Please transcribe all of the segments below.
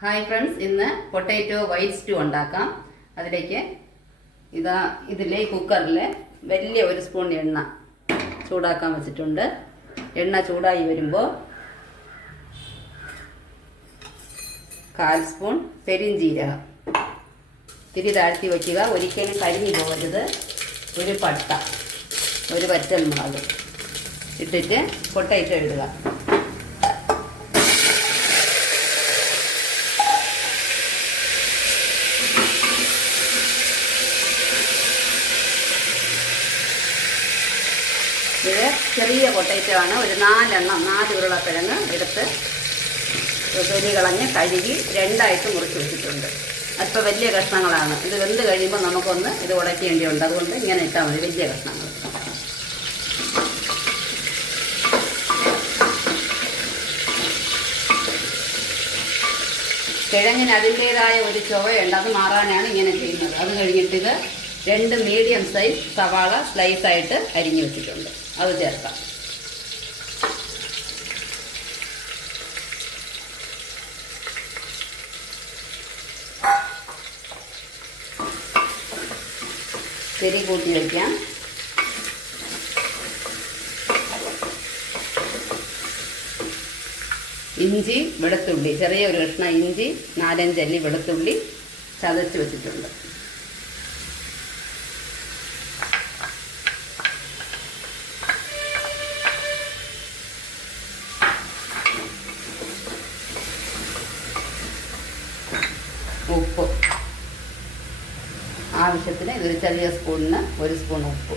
Hi friends, ഇന്ന് potato white stew ഉണ്ടാക്കാം. അതിലേക്ക് ഇതിലെ കുക്കറിൽ വലിയ ഒരു സ്പൂൺ എണ്ണ ചൂടാക്കാൻ വെച്ചിട്ടുണ്ട്. എണ്ണ ചൂടായി വരുമ്പോൾ 1/4 സ്പൂൺ പെരിഞ്ജീരകം തിരി താഴ്ത്തി വയ്ക്കുക. ഒരിക്കലും കരിഞ്ഞു പോകരുത്. ഒരു പട്ട, ഒരു പച്ചമുളക് ഇട്ടിട്ട് പൊട്ടാറ്റോ ഇടുക. ഇത് ചെറിയ പൊട്ടാറ്റോ ആണ്. ഒരു 4 ഉരുളക്കിഴങ്ങ് എടുത്ത് തൊലി കളഞ്ഞ് കഴുകി 2ആയിട്ട് മുറിച്ച് വെച്ചിട്ടുണ്ട്. അതിപ്പോൾ വലിയ കഷ്ണങ്ങളാണ്. ഇത് വെന്ത് കഴിയുമ്പോൾ നമുക്കൊന്ന് ഇത് ഉടയ്ക്കേണ്ടിയുണ്ട്. അതുകൊണ്ട് ഇങ്ങനെ ഇട്ടാൽ മതി, വലിയ കഷ്ണങ്ങൾ. കിഴങ്ങിന് അതിൻ്റേതായ ഒരു ചുവയുണ്ട്, അത് മാറാനാണ് ഇങ്ങനെ ചെയ്യുന്നത്. അത് കഴിഞ്ഞിട്ട് ഇത് 2 മീഡിയം സൈസ് സവാള സ്ലൈസായിട്ട് അരിഞ്ഞു വെച്ചിട്ടുണ്ട്, അത് ചേർക്കാം. തിരി കൂട്ടി വയ്ക്കാം. ഇഞ്ചി, വെളുത്തുള്ളി, ചെറിയ ഒരു കഷ്ണം ഇഞ്ചി, 4-5 അല്ലി വെളുത്തുള്ളി ചതച്ച് വെച്ചിട്ടുണ്ട്. ഉപ്പ് ആവശ്യത്തിന്, ഇതൊരു ചെറിയ സ്പൂണിന് 1 സ്പൂൺ ഉപ്പ്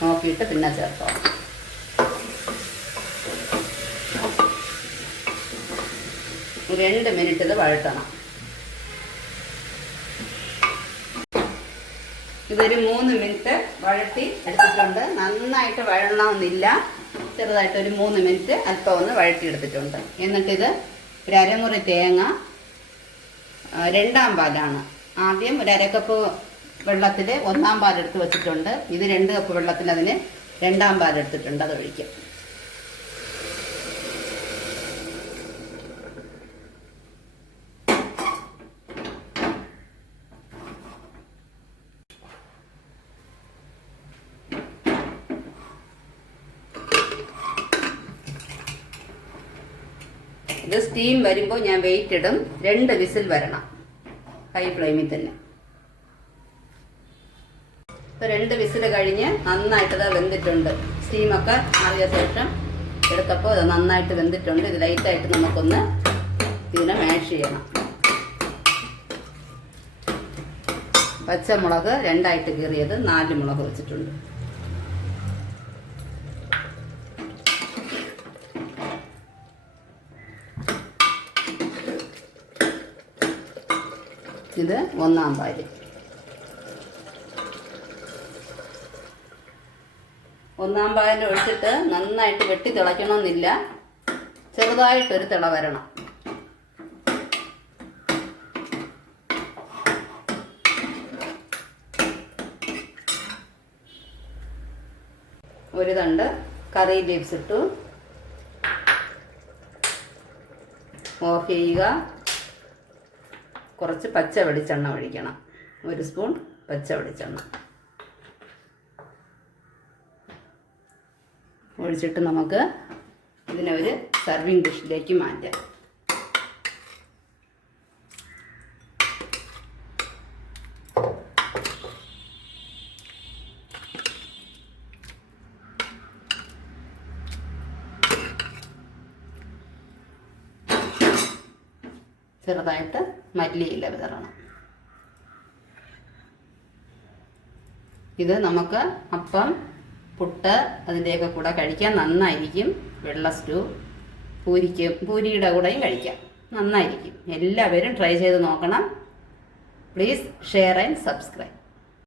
നോക്കിയിട്ട് പിന്നെ ചേർക്കാം. ഒരു 2 മിനിറ്റ് ഇത് വഴറ്റണം. ഇതൊരു 3 മിനിറ്റ് വഴറ്റി എടുത്തിട്ടുണ്ട്. നന്നായിട്ട് വഴണമെന്നില്ല, ചെറുതായിട്ട് ഒരു 3 മിനിറ്റ് അല്പം ഒന്ന് വഴറ്റിയെടുത്തിട്ടുണ്ട്. എന്നിട്ടിത് ഒരു അരമുറി തേങ്ങ 2ആം പാലാണ്. ആദ്യം ഒരു 1/2 കപ്പ് വെള്ളത്തിൽ 1ആം പാൽ എടുത്ത് വെച്ചിട്ടുണ്ട്. ഇത് 2 കപ്പ് വെള്ളത്തിൽ അതിന് 2ആം പാൽ എടുത്തിട്ടുണ്ട്, അത് ഒഴിക്കാം. ഇത് സ്റ്റീം വരുമ്പോൾ ഞാൻ വെയിറ്റ് ഇടും. 2 വിസിൽ വരണം, ഹൈ ഫ്ലെയിമിൽ തന്നെ. ഇപ്പോൾ 2 വിസിൽ കഴിഞ്ഞ് നന്നായിട്ടത് വെന്തിട്ടുണ്ട്. സ്റ്റീമൊക്കെ മാറിയ ശേഷം എടുത്തപ്പോൾ ഇത് നന്നായിട്ട് വെന്തിട്ടുണ്ട്. ഇത് ലൈറ്റായിട്ട് നമുക്കൊന്ന് ഇതിനെ മാഷ് ചെയ്യണം. പച്ചമുളക് 2ആയിട്ട് കീറിയത് 4 മുളക് വെച്ചിട്ടുണ്ട്. ഇത് 1ആം പാല്. 1ആം പാലിൽ ഒഴിച്ചിട്ട് നന്നായിട്ട് വെട്ടി തിളയ്ക്കണമെന്നില്ല, ചെറുതായിട്ടൊരു തിള വരണം. ഒരു തണ്ട് കറി ലീവ്സ് ഇട്ടു. ഓഫ് ചെയ്യുക. കുറച്ച് പച്ച വെളിച്ചെണ്ണ ഒഴിക്കണം, 1 സ്പൂൺ പച്ച വെളിച്ചെണ്ണ ഒഴിച്ചിട്ട് നമുക്ക് ഇതിനെ ഒരു സർവിങ് ഡിഷിലേക്ക് മാറ്റാം. ചെറുതായിട്ട് മല്ലിയില വിതറണം. ഇത് നമുക്ക് അപ്പം, പുട്ട് അതിൻ്റെയൊക്കെ കൂടെ കഴിക്കാൻ നന്നായിരിക്കും. വെള്ള സ്റ്റൂ പൂരിയുടെ കൂടെയും കഴിക്കാം, നന്നായിരിക്കും. എല്ലാവരും ട്രൈ ചെയ്ത് നോക്കണം. Please share and subscribe.